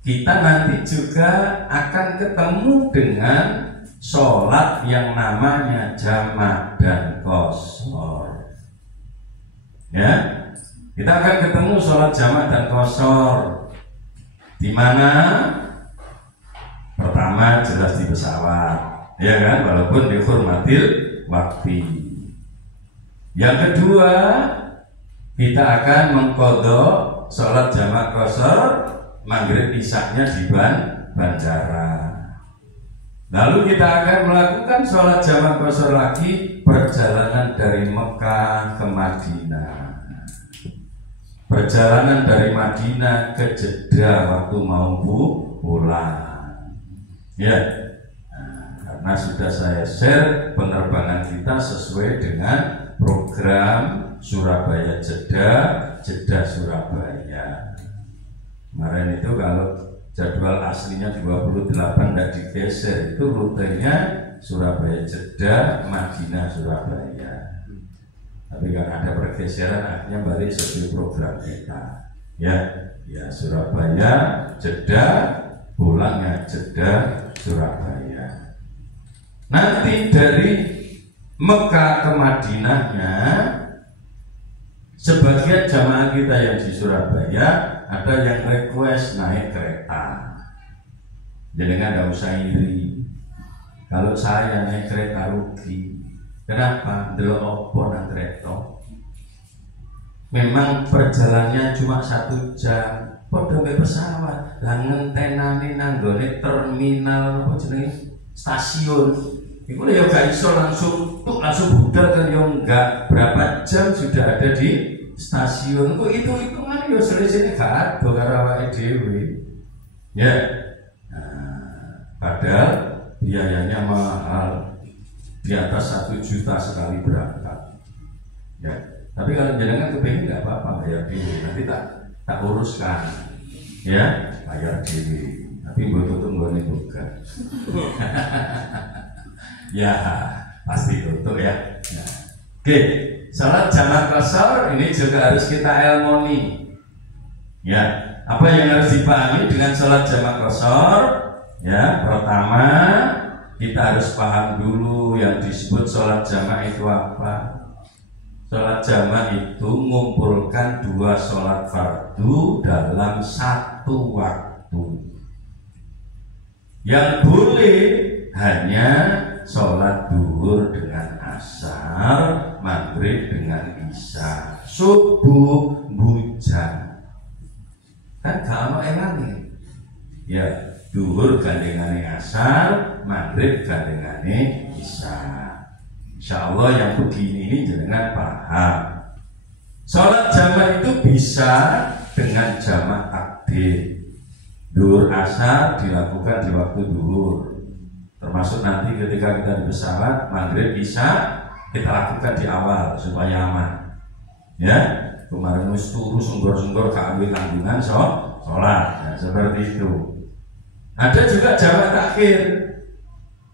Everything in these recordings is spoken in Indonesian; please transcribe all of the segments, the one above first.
kita nanti juga akan ketemu dengan sholat yang namanya jamak dan qashar. Ya, kita akan ketemu sholat jamak dan qashar. Di mana? Pertama jelas di pesawat, ya kan, walaupun dihormatil waktu. Yang kedua, kita akan mengqadha sholat jamak qashar maghrib isya-nya di bandara. Lalu kita akan melakukan sholat jamak qashar lagi perjalanan dari Mekah ke Madinah. Perjalanan dari Madinah ke Jeddah waktu mau pulang. Ya, karena sudah saya share penerbangan kita sesuai dengan program Surabaya Jeddah, Jeddah Surabaya. Kemarin itu kalau jadwal aslinya 28 tidak digeser, itu rutenya Surabaya Jeddah, Madinah Surabaya. Tapi karena ada pergeseran akhirnya balik sesuai program kita. Ya Surabaya Jeddah, pulangnya Jeddah Surabaya. Nanti dari Mekah ke Madinahnya, sebagian jamaah kita yang di Surabaya ada yang request naik kereta. Jadi nggak usah iri. Kalau saya naik kereta rugi. Kenapa? Delok opo nang kereta. Memang perjalanannya cuma 1 jam. Padha mek pesawat, lah ngentenane nang gone terminal apa jenenge stasiun. Iku ya gak iso langsung budal kan, ya enggak, berapa jam sudah ada di stasiun. Kok hitungan ya selisihnya gak ada karo awake dhewe. Ya. Padahal biayanya mahal, di atas 1 juta sekali berangkat. Ya. Tapi kalau jenengan kepengin nggak apa-apa, bayar dulu, nanti tak uruskan, ya, bayar diri. Tapi buat tutup nggak buka. Ya pasti tutup ya. Nah. Oke, salat jamak qashar ini juga harus kita ilmoni. Ya, apa yang harus dipahami dengan salat jamak qashar? Ya, pertama kita harus paham dulu yang disebut salat jamak itu apa. Sholat jamak itu mengumpulkan 2 sholat fardu dalam 1 waktu. Yang boleh hanya sholat duhur dengan asar, maghrib dengan isya, subuh bujang. Kan kalau enaknya, ya duhur gandengane asar, maghrib gandengane isya. Insya Allah yang begini ini jangan paham. Sholat jamak itu bisa dengan jamak takdim. Duhur asar dilakukan di waktu duhur. Termasuk nanti ketika kita di pesawat, maghrib isya kita lakukan di awal supaya aman. Ya, kemarin wis turu sunggur-sunggur keambil tanggungan sholat. Nah, seperti itu. Ada juga jamak takhir.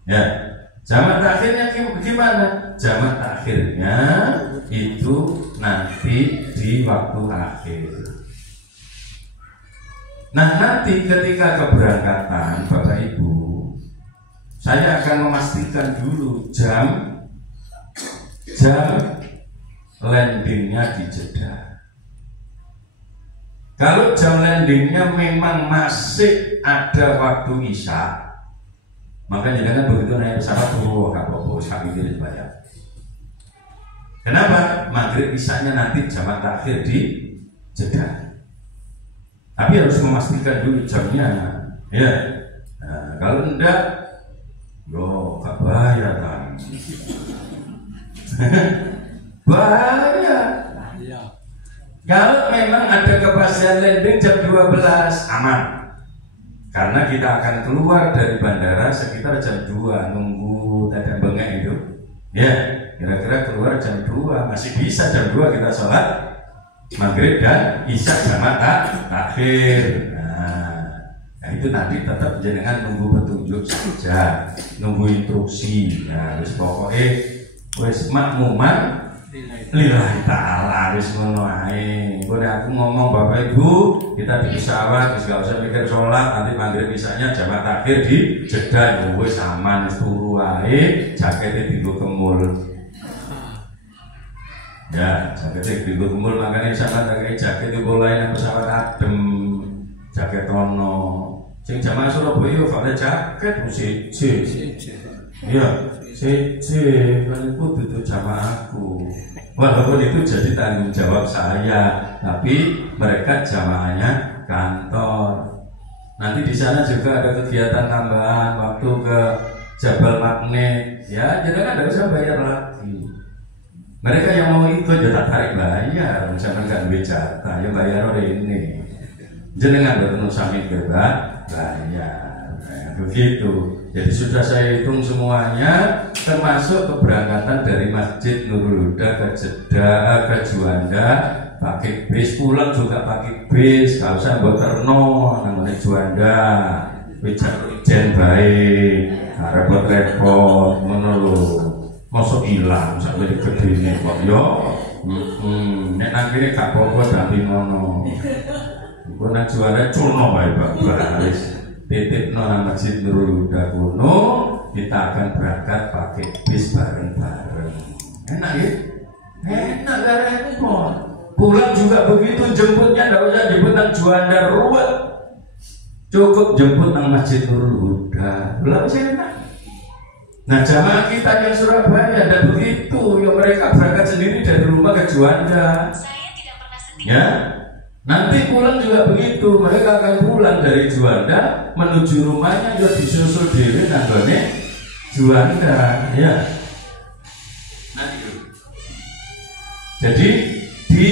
Ya. Jamak takhirnya gimana? Jamak takhirnya itu nanti di waktu akhir. Nah, nanti ketika keberangkatan Bapak Ibu, saya akan memastikan dulu jam landingnya di Jeddah. Kalau jam landingnya memang masih ada waktu isya, makanya jangan begitu naik pesawat gak apa-apa, kami pilih bayar. Kenapa? Maghrib isanya nanti jamak takhir di Jeddah. Tapi harus memastikan dulu jamnya, ya. Nah, kalau enggak, yo gak bahaya kan? Bahaya. Kalau memang ada kepastian landing jam 12, aman. Karena kita akan keluar dari bandara sekitar jam 2, nunggu tanda bengek itu. Ya, kira-kira keluar jam 2, masih bisa jam 2 kita sholat maghrib dan isya jamak takhir. Nah, itu nanti tetap jenengan nunggu petunjuk saja, nunggu instruksi. Nah, wis pokoknya wis makmuman lillahi ta'ala wis ngono ae. Engko nek aku ngomong Bapak Ibu, kita di pesawat wis gak usah mikir sholat, nanti maghrib misalnya jamaah takhir di Jeddah wis aman, wis turu ae, jakete dienggo kemul. Ya, jakete dienggo kemul, makanya sampean tak kei jaket iku lain pesawat adem, jaket ono. Sing jamaah Surabaya pakai jaket siji. Iya, siji kan itu tutup jamaahku. Walaupun itu jadi tanggung jawab saya, tapi mereka jamaahnya kantor. Nanti di sana juga ada kegiatan tambahan waktu ke Jabal Magnet. Ya, jadi kan tidak usah bayar lagi. Mereka yang mau ikut ya tak tarik bayar, misalkan nggak duit jatah, ya bayar oleh ini. Jenengan bertemu sami bayar. Nah, begitu. Jadi sudah saya hitung semuanya, termasuk keberangkatan dari Masjid Nurul Huda ke Jeddah, ke Juanda, pakai bis, pulang juga pakai bis, gak usah buat terno, namanya Juanda, wijen baik, repot-repot, menurut, masuk hilang, sampai di gedenya kok, yo, nek nanti gak apa-apa tapi ngono, gue nak Juanda cuno baik bagus. Titip nona Masjid Nurul Huda kuno, kita akan berangkat pakai bis bareng-bareng. Enak ya? Enak gak repot. Pulang juga begitu, jemputnya gak usah jemput nang Juanda ruwet. Cukup jemput nang Masjid Nurul Huda. Pulang sih enak. Nah jamaah kita yang Surabaya ada begitu, ya mereka berangkat sendiri dari rumah ke Juanda. Saya tidak pernah sendiri. Ya. Nanti pulang juga begitu, mereka akan pulang dari Juanda menuju rumahnya juga disusul diri nanggone Juanda, ya. Nah itu. Jadi di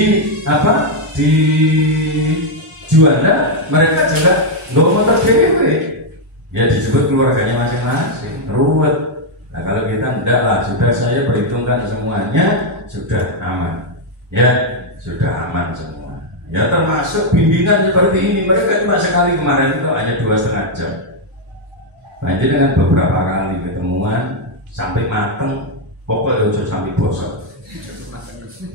Juanda mereka juga nggak motor DW, ya disebut keluarganya masing-masing, ruwet. Nah kalau kita enggak lah, sudah saya perhitungkan semuanya, sudah aman, ya sudah aman semua. Ya termasuk bimbingan seperti ini, mereka cuma sekali kemarin itu hanya 2,5 jam. Nah ini dengan beberapa kali ketemuan sampai mateng, pokoknya harus sampai bosok.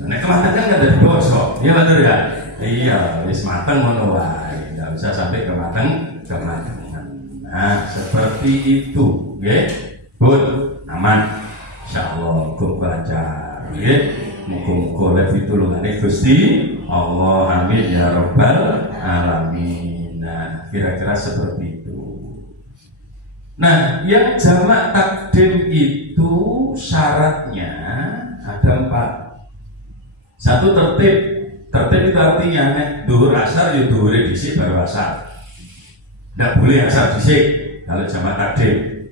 Nah kemarin kan nggak ada bosok, iya betul ya? Iya, wis mateng ngono wae, nggak usah sampai kematangan. Nah seperti itu, ya, bun, aman, insyaallah, lancar, ya. Muga-muga pitulungane Gusti Allah, amin ya rabbal alamin. Nah, kira-kira seperti itu. Nah, yang jamak takdim itu syaratnya ada 4. Satu tertib. Tertib itu artinya nek dhuwur asar ya dhuwure dhisik baru asar. Tidak boleh asar dhisik kalau jamak takdim.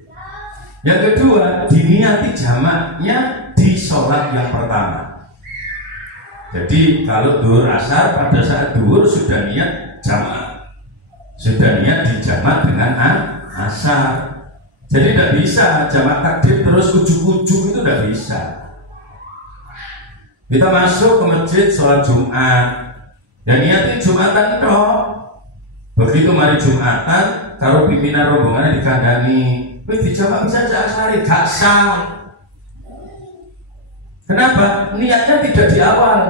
Yang kedua, diniati jamaknya di sholat yang pertama. Jadi kalau duhur asar pada saat duhur sudah niat jamaah, sudah niat dijamak dengan asar. Jadi tidak bisa jamaah takdim terus ujuk-ujuk, itu tidak bisa. Kita masuk ke masjid sholat Jumat dan niatnya Jumatan toh. Begitu mari Jumatan, kalau pimpinan rombongannya dikandani, wih dijamak bisa asari, gak sah. Kenapa? Niatnya tidak di awal.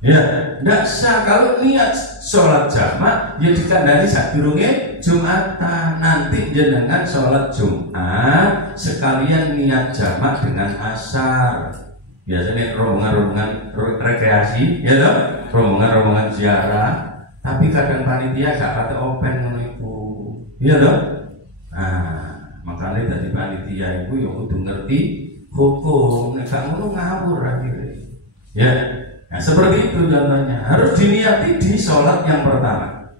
Ya, tidak sah. Kalau niat sholat jamak, ya dikandani saat durunge Jumatan. Nanti jenengan sholat Jumat sekalian niat jamak dengan asar. Biasanya rombongan-rombongan rekreasi, ya toh? Rombongan-rombongan ziarah. Tapi kadang panitia gak kata open menurutku, ya toh? Nah, makanya dari panitia itu ya kudu ngerti hukum, nek ngono ngawur akhirnya. Ya, nah seperti itu contohnya. Harus diniati di sholat yang pertama.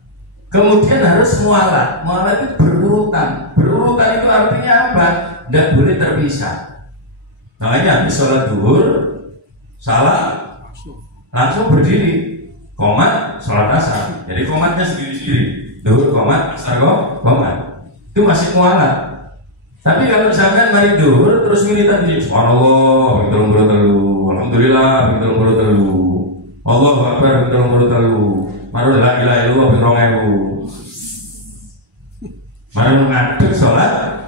Kemudian harus mualat. Mualat itu berurutan. Berurutan itu artinya apa? Tidak boleh terpisah. Makanya habis sholat duhur, salah langsung berdiri, komat, sholat asar. Jadi komatnya sendiri-sendiri. Duhur komat, asar komat. Itu masih mualat. Tapi kalau misalkan mari duhur terus wiridan di subhanallah, betul telu, alhamdulillah, betul telu, Allahu akbar, betul telu, maru la ilaha illallah, 2000. Maru ngadeg sholat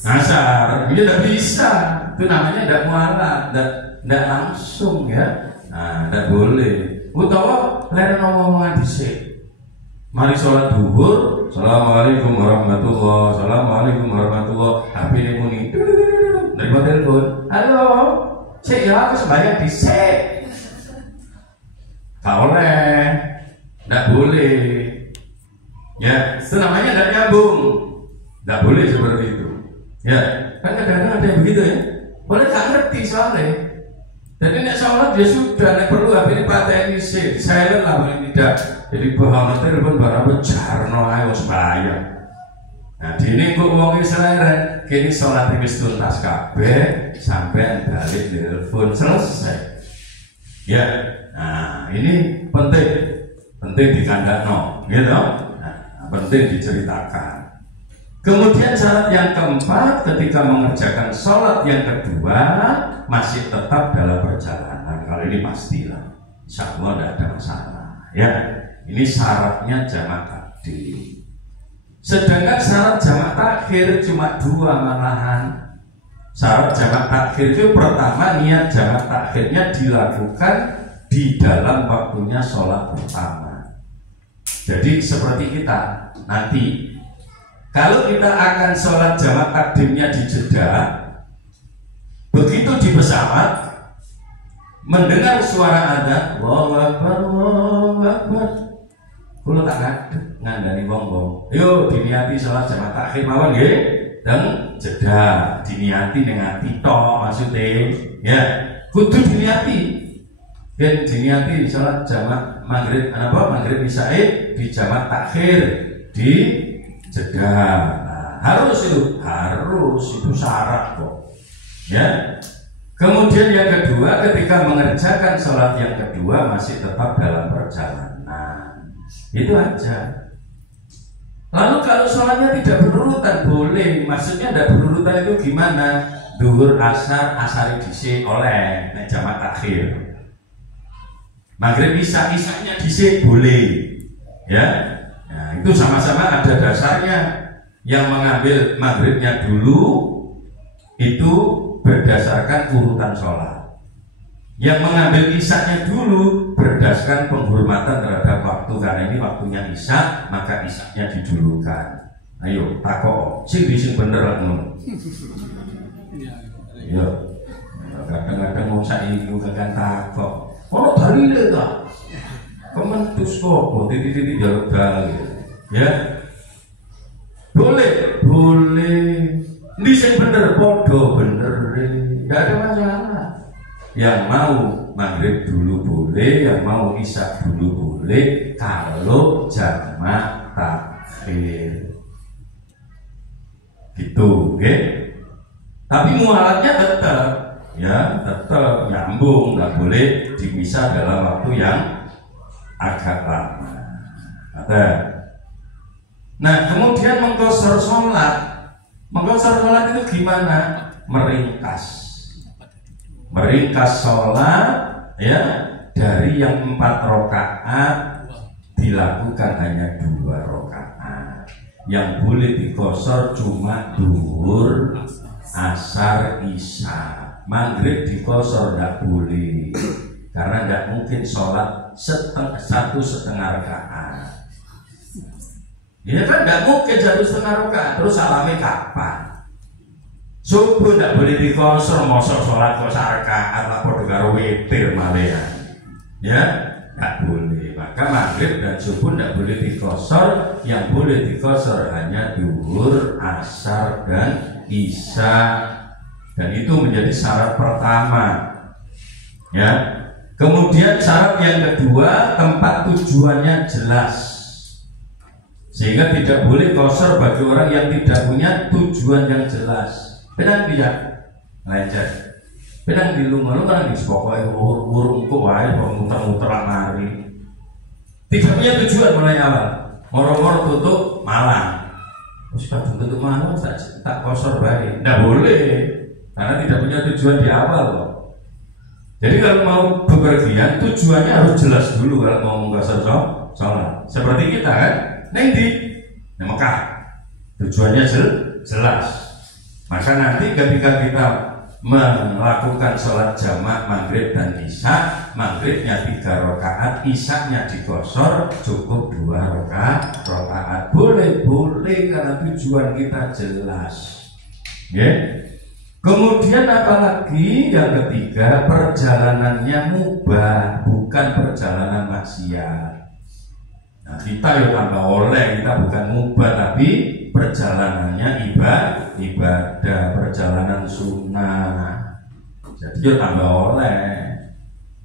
asar, ini tidak bisa. Itu namanya tidak mualat, ndak langsung ya. Nah, ndak boleh. Utawa leren ngomong-ngomongan dhisik. Mari sholat duhur, assalamualaikum warahmatullah, assalamualaikum warahmatullah. HP ini muni, nerima telepon, halo, cek ya aku sembahyang dhisik. Gak oleh, ndak boleh. Ya, itu namanya ndak nyambung. Ndak boleh seperti itu. Ya, kan kadang-kadang ada yang begitu ya. Boleh gak ngerti soalnya. Jadi nek sholat ya sudah, nek perlu HP ini pateni sih, silent lah paling tidak. Jadi bahwa telepon barang bejarno ayo sembahyang. Nah dini kok wong selera, kini sholat wis tuntas kabeh sampai balik telepon selesai. Ya, nah ini penting dikandakno, gitu. Nah, penting diceritakan. Kemudian syarat yang keempat, ketika mengerjakan sholat yang kedua masih tetap dalam perjalanan. Kalau ini pastilah, insya Allah tidak ada masalah. Ya, ini syaratnya jamak takdim. Sedangkan syarat jamak takhir cuma dua malahan. Syarat jamak takhir itu pertama, niat jamak takhirnya dilakukan di dalam waktunya sholat pertama. Jadi seperti kita nanti, kalau kita akan sholat jamak takdimnya di Jeddah, begitu di pesawat mendengar suara adzan, Allahu Akbar, Allahu Akbar, kulo tak ngandani wong-wong, yo diniati sholat jamak takhir mawon nggih, dan Jeddah diniati ning ati tok maksudnya, ya kudu diniati. Ben diniati sholat jamak maghrib maghrib isya'i di jamak takhir di Jeddah. Nah, harus itu syarat kok. Ya. Kemudian yang kedua, ketika mengerjakan sholat yang kedua masih tetap dalam perjalanan. Itu aja. Lalu kalau sholatnya tidak berurutan boleh. Maksudnya tidak berurutan itu gimana? Duhur, asar dhisik oleh nek jamak takhir. Maghrib isya-nya dhisik boleh. Ya. Nah, itu sama-sama ada dasarnya. Yang mengambil maghribnya dulu itu berdasarkan urutan sholat. Yang mengambil isyanya dulu berdasarkan penghormatan terhadap waktu, karena ini waktunya isya, maka isyanya didulukan. Ayo takok, sing bener lah ngono. Iya. Kadang-kadang mau saiki kan takok. Ono dalile ta? Kementus kok, titik-titik jaluk dalil. Ya. Boleh. Ini sing bener, podo bener, tidak ada masalah. Yang mau maghrib dulu boleh, yang mau isya dulu boleh, kalau jamak takhir. Gitu, oke? Tapi mualatnya tetap nyambung, nggak boleh dipisah dalam waktu yang agak lama. Nah, kemudian mengqashar sholat. Mengqashar sholat itu gimana? Meringkas sholat ya, dari yang 4 rakaat dilakukan hanya 2 rakaat. Yang boleh diqashar cuma duhur, asar, isya. Maghrib diqashar tidak boleh, karena tidak mungkin sholat 1,5 rakaat. Ya kan tidak mungkin 1,5 rakaat. Terus salamnya kapan? Subuh tidak boleh diqashar, mosok sholat kok rakaat lah padha karo witir malehan. Ya, tidak boleh. Maka maghrib dan subuh tidak boleh diqashar. Yang boleh diqashar hanya duhur, asar, dan isya. Dan itu menjadi syarat pertama. Ya. Kemudian syarat yang kedua, tempat tujuannya jelas. Sehingga tidak boleh qashar bagi orang yang tidak punya tujuan yang jelas. Pedang tidak lancar. Pedang di lunga-lunga di pokoknya urung kok wae muter-muter mari. Tidak punya tujuan mulai awal. Moro-moro tutup Malang. Wis kadung tutup Malang tak qashar bae. Tidak boleh. Karena tidak punya tujuan di awal loh. Jadi kalau mau bepergian tujuannya harus jelas dulu kalau mau mengqashar sholat. Seperti kita kan, di Mekah tujuannya jelas. Maka nanti ketika kita melakukan sholat jamak maghrib dan isya, maghribnya 3 rakaat, isyanya dikosor, cukup 2 rakaat. Boleh karena tujuan kita jelas. Ya. Kemudian apalagi yang ketiga, perjalanannya mubah, bukan perjalanan maksiat. Nah, kita ya tambah oleh, kita bukan mubah tapi perjalanannya ibadah, perjalanan sunnah. Jadi ya tambah oleh.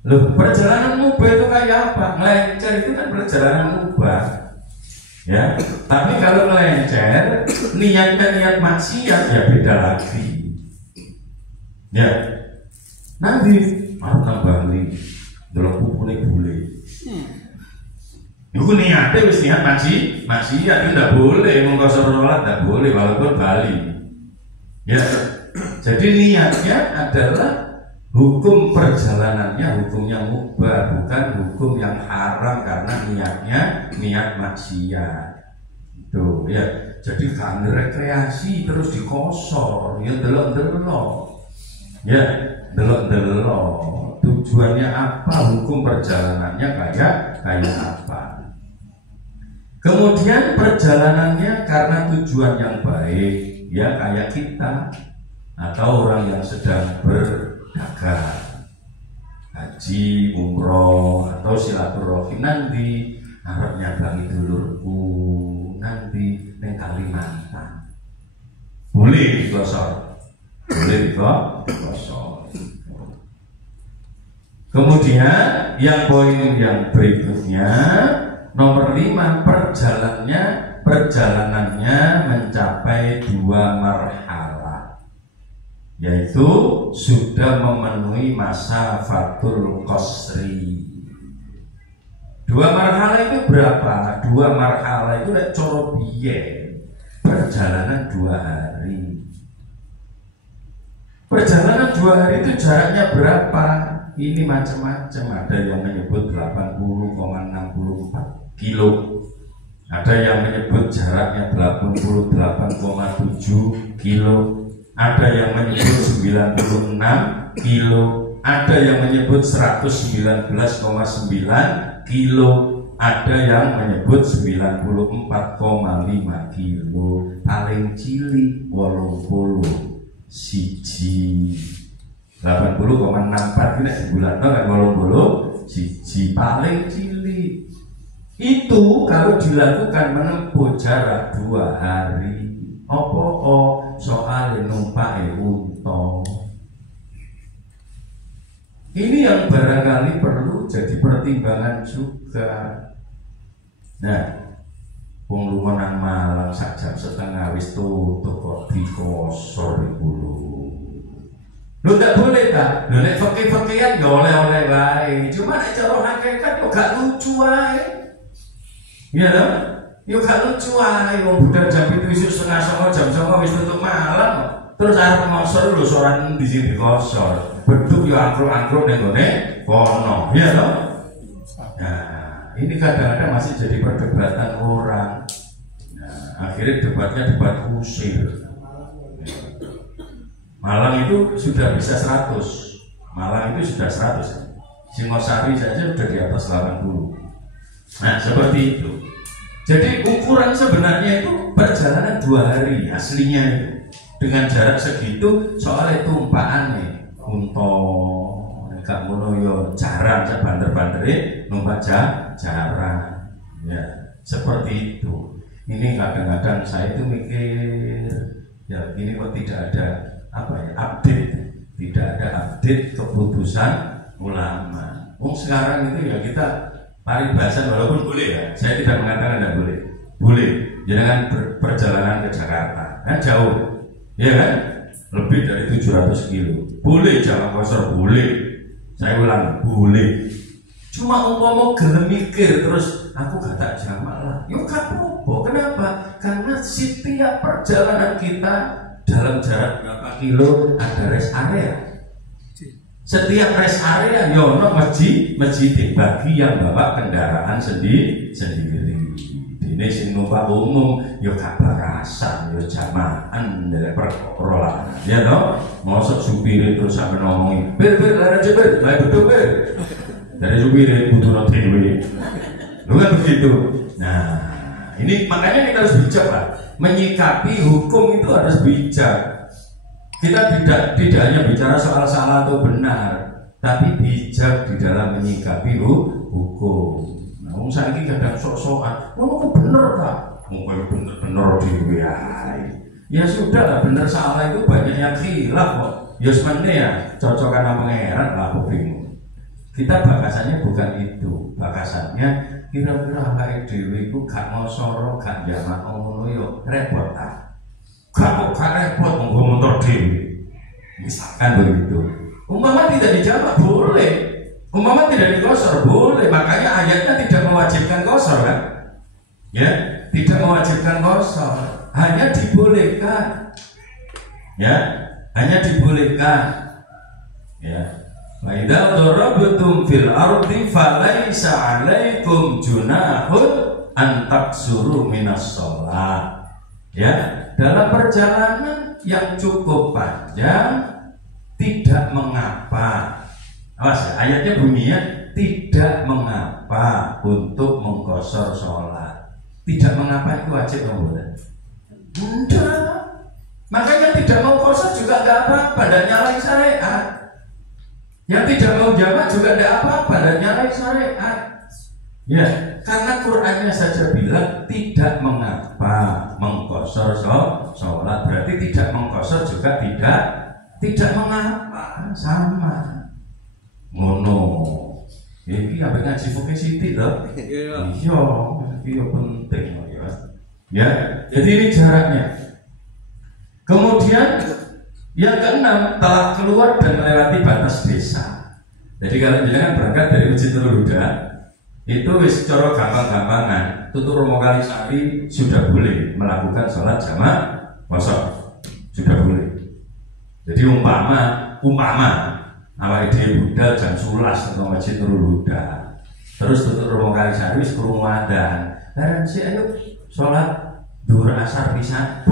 Loh, perjalanan mubah itu kayak apa? Ngelencer itu kan perjalanan mubah. Ya, tapi kalau ngelencer niatnya niat maksiat ya beda lagi. Ya, nanti nambah nih, dalam pupune bule. Itu niatnya wis niat maksiat itu tidak boleh, mengkosor sholat tidak boleh walaupun Bali. Ya, jadi niatnya adalah hukum perjalanannya, hukumnya mubah, bukan hukum yang haram karena niatnya niat maksiat. Tuh ya, jadi kan rekreasi terus dikosor, ya delok-delok. Ya, delok-delok. Tujuannya apa? Hukum perjalanannya kayak apa? Kemudian perjalanannya karena tujuan yang baik, ya kayak kita atau orang yang sedang berdagang, haji, umroh atau silaturahim nanti arep nyabangi dulurku nanti neng Kalimantan. Boleh digosor. Boleh dikosor. Kemudian yang poin yang berikutnya nomor 5, perjalanannya mencapai 2 marhalah, yaitu sudah memenuhi masa fatul qasri. 2 marhalah itu berapa? 2 marhalah itu nek cara biyen perjalanan 2 hari. Perjalanan 2 hari itu jaraknya berapa? Ini macam-macam. Ada yang menyebut 80,64 kilo. Ada yang menyebut jaraknya 88,7 kilo. Ada yang menyebut 96 kilo. Ada yang menyebut 119,9 kilo. Ada yang menyebut 94,5 kilo. Paling cilik 80 siji 80,64 ini sebulan kan 80 siji paling cilik. Itu kalau dilakukan menempuh jarak 2 hari. Soal numpak unta. Ini yang barangkali perlu jadi pertimbangan juga. Nah, wong lunga nang Malang sak jam setengah wis tutup kok dikosor iku lho. Lho ndak boleh ta? Lho nek fakir-fakiran ya oleh-oleh wae. Cuma nek cara hakikat kok gak lucu wae. Iya lho? Yo gak lucu wae wong budal jam 7 isuk setengah 9 jam 9 wis tutup Malang. Terus arep ngosor lho soran di sini dikosor. Beduk yo angkruk-angkruk ning gone kono. Iya lho? Nah, ini kadang-kadang masih jadi perdebatan orang. Nah, akhirnya debatnya debat kusir. Malang itu sudah bisa 100. Malang itu sudah 100. Singosari saja sudah di atas 80. Nah, seperti itu. Jadi ukuran sebenarnya itu perjalanan 2 hari aslinya itu. Dengan jarak segitu soalnya tumpaannya untuk gak ngono yo jarang banter-bantere numpak jarang. Ya, seperti itu. Ini kadang-kadang saya itu mikir, ya ini kok tidak ada update, tidak ada update keputusan ulama. Sekarang itu ya kita paribasan walaupun boleh ya, saya tidak mengatakan tidak boleh. Boleh, jangan perjalanan ke Jakarta, kan jauh, ya kan? Lebih dari 700 kilo. Boleh jalan kosor, boleh. Saya ulang, boleh. Cuma umpama gelem mikir terus aku gak tak jamak lah. Yuk gak apa-apa. Kenapa? Karena setiap perjalanan kita dalam jarak berapa kilo ada rest area. Setiap rest area yono masjid bagi yang bawa kendaraan sendiri. Dene sing numpak umum ya gak barasan ya jamaan dari perkara lah. Ya toh, mosok supir terus sampe ngomongin, "Bir, lari aja, Bir. Lari betul, Bir." Dari supir butuh dhewe. Lu kan begitu. Nah, ini makanya kita harus bijak lah. Menyikapi hukum itu harus bijak. Kita tidak hanya bicara soal salah atau benar, tapi bijak di dalam menyikapi hukum. Wong saiki kadang sok-sokan, ngono kok bener ta? Wong bener-bener dhewe ae. Ya sudah lah, bener salah itu banyak yang khilaf kok. Ya semene ya, cocokan sama pangeran lah kok bingung. Kita bakasannya bukan itu. Bakasannya kira-kira awake dhewe iku gak ngosoro, gak jamak ngono yo repot ta. Gak repot nggo motor dhewe. Misalkan begitu. Umpama tidak dijamak boleh. Umpama tidak digosor boleh, makanya ayatnya tidak mewajibkan gosor kan? Ya, tidak mewajibkan gosor, hanya dibolehkan. Ya, hanya dibolehkan. Ya. Wa idza darabtum fil ardi falaisa 'alaikum junahun an taqsuru minas shalah. Ya, dalam perjalanan yang cukup panjang tidak mengapa. Awas ya, ayatnya bunyinya tidak mengapa untuk mengqashar sholat. Tidak mengapa itu wajib enggak? Enggak. Makanya tidak mau qashar juga enggak apa-apa dan nyalain syariat. Yang tidak mau jamak juga enggak apa-apa dan nyalain syariat. Ya, karena Qur'annya saja bilang tidak mengapa mengqashar sholat, berarti tidak mengqashar juga tidak mengapa, sama. Ngono. Iki ambek ngaji fikih sithik to. Iya. Iya penting ya. Ya, jadi ini jaraknya. Kemudian yang keenam, telah keluar dan melewati batas desa. Jadi kalau jenengan berangkat dari Masjid Nurul Huda, itu wis cara gampang-gampangan, tutur Romo Kalisari sudah boleh melakukan sholat jamak kosong. Sudah boleh. Jadi umpama awake dhewe budal jam 11 atau Masjid Nurul Huda. Terus tutur Romo Kalisari wis krungu adzan. Bareng sih ayo salat zuhur asar pisan.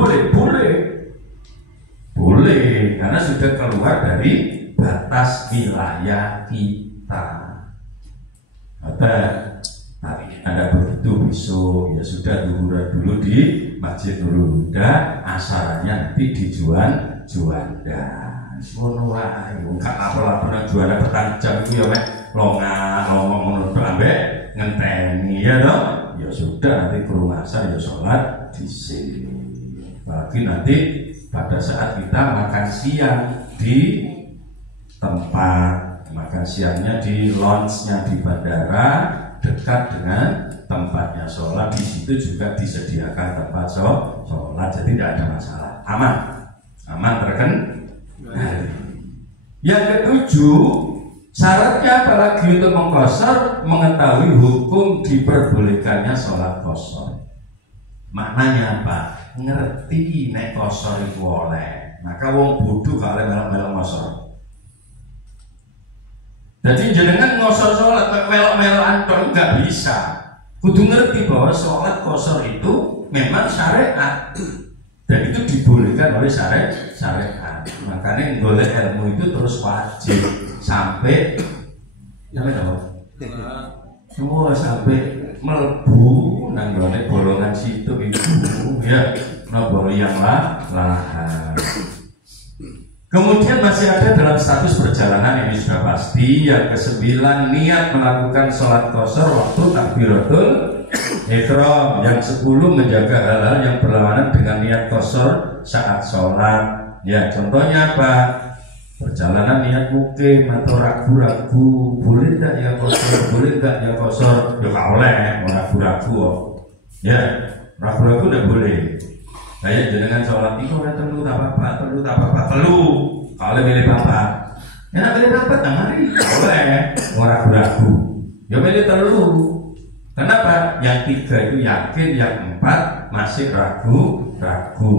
Boleh karena sudah keluar dari batas wilayah kita. Tapi Anda begitu besok ya sudah zuhur dulu di Masjid Nurul Huda, asarannya nanti di Juanda. Ngono wae, gak apa-apa juara petang jam itu ya mek ngomong menurut ambek ngenteni ya toh. Ya sudah nanti kerumasan ya sholat di sini. Bagi nanti pada saat kita makan siang di tempat makan siangnya di lounge-nya di bandara dekat dengan tempatnya sholat, di situ juga disediakan tempat sholat, jadi tidak ada masalah, aman terkendali. Yang ketujuh, syaratnya apalagi untuk mengqashar mengetahui hukum diperbolehkannya sholat qashar. Maknanya apa? Ngerti nek qashar itu oleh. Maka wong bodoh gak oleh melok-melok qashar. Jadi jenengan qashar sholat melok-melokan tok enggak bisa. Kudu ngerti bahwa sholat qashar itu memang syariat. Dan itu dibolehkan oleh syariat. Makanya golek ilmu itu terus wajib sampai semua sampai melebu nang golek bolongan situ itu ya nobol yang lahan. Kemudian masih ada dalam status perjalanan ini sudah pasti. Yang ke-9, niat melakukan sholat qashar waktu takbiratul ihram. Yang 10, menjaga hal-hal yang berlawanan dengan niat qashar saat sholat. Ya, contohnya apa? Perjalanan niat mukim atau ragu-ragu, boleh tak ya qashar, boleh tak ya qashar? Ya gak boleh, ragu-ragu. Ya, ragu-ragu tidak boleh. Kayak jenengan sholat itu orang telu tak apa-apa. Kalau milih bapak, ya milih bapak mari boleh, ragu-ragu. Ya milih telu. Kenapa? Yang 3 itu yakin, yang 4 masih ragu-ragu.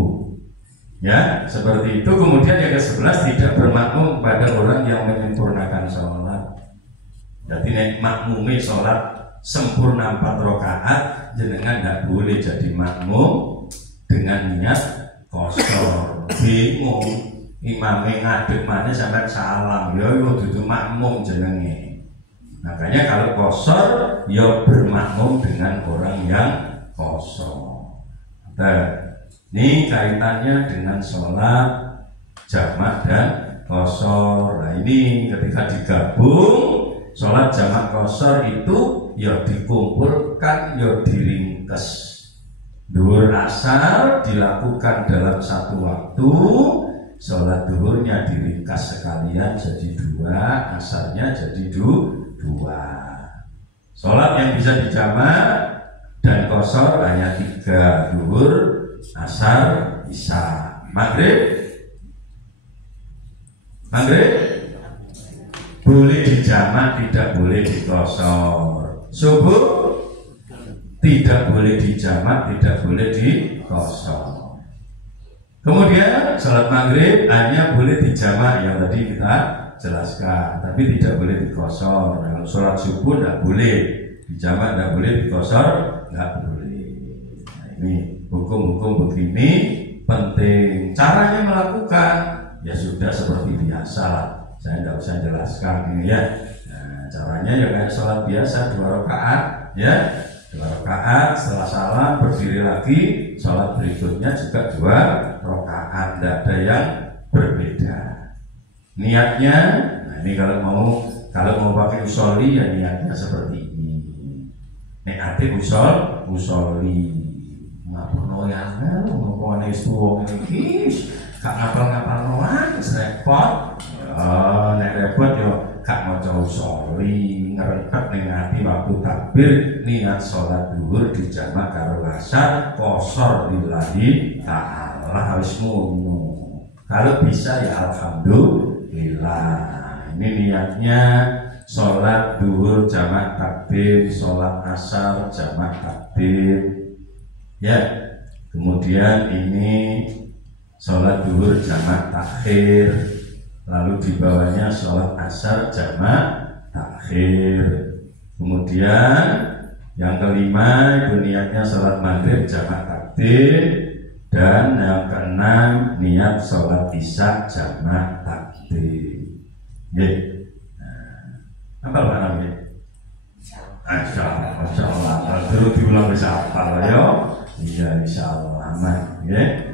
Ya, seperti itu. Kemudian yang ke-11, tidak bermakmum pada orang yang menyempurnakan sholat. Jadi makmumi sholat sempurna 4 rakaat, jenengan tidak boleh jadi makmum dengan niat kosor. Bingung imamnya ngadeg mana sampai salam, ya itu makmum jenenge. Makanya kalau kosor ya bermakmum dengan orang yang kosor. Nah, ini kaitannya dengan sholat jamak dan kosor. Nah ini ketika digabung sholat jamak kosor itu ya dikumpulkan, ya diringkes. Duhur asar dilakukan dalam satu waktu, sholat duhurnya diringkas sekalian jadi 2, asarnya jadi 2. Sholat yang bisa dijamak dan kosor hanya 3, duhur, asar, isya. Maghrib boleh dijamak, tidak boleh dikosor. Subuh tidak boleh dijamak, tidak boleh dikosor. Kemudian sholat maghrib hanya boleh dijamak yang tadi kita jelaskan, tapi tidak boleh dikosor. Kalau sholat subuh tidak boleh dijamak, tidak boleh dikosor, tidak boleh. Nah, ini hukum-hukum begini penting. Caranya melakukan ya sudah seperti biasa lah, saya tidak usah jelaskan ini ya. Nah, caranya ya kayak sholat biasa 2 rakaat ya, 2 rakaat setelah salam berdiri lagi, sholat berikutnya juga 2 rakaat, tidak ada yang berbeda. Niatnya, nah ini kalau mau pakai usolli ya niatnya seperti ini. Niatnya usolli, ngapain ya? Ngapain itu? Kak ngapal noan, repot. Nek repot yo kak maca usolli, ngerepet ning ati waktu takbir niat sholat duhur dijamak karo asar kosor lillahi ta'ala, wis ngono. Kalau bisa ya alhamdulillah. Ini niatnya sholat duhur jamak takbir, sholat asar jamak takbir. Ya, kemudian ini sholat duhur jamak takhir, lalu di bawahnya sholat asar jamak takhir. Kemudian yang kelima itu niatnya sholat maghrib jamak takbir, dan yang keenam niat sholat isya jamak takbir. Apa namanya? Masya Allah, terus diulang bisa apa ya? Iya, insya Allah aman, ya.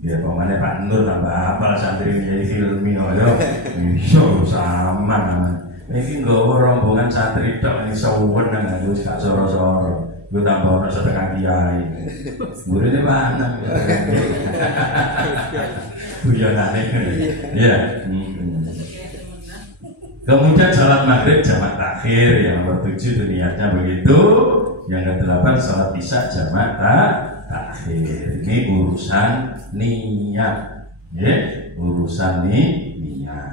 Ya pemane Pak Nur tambah hafal santri menjadi filmi yo. Iso sama. Iki nggawa rombongan santri tok ning sawen nang wis gak soro-soro. Yo tambah ono setengah kiai. Burine mana? Guyonane. Ya. Kemudian sholat maghrib jamak takhir, yang nomor 7 itu niatnya begitu. Yang ke-8 sholat isya jamak takhir. Ini urusan niat, ya, urusan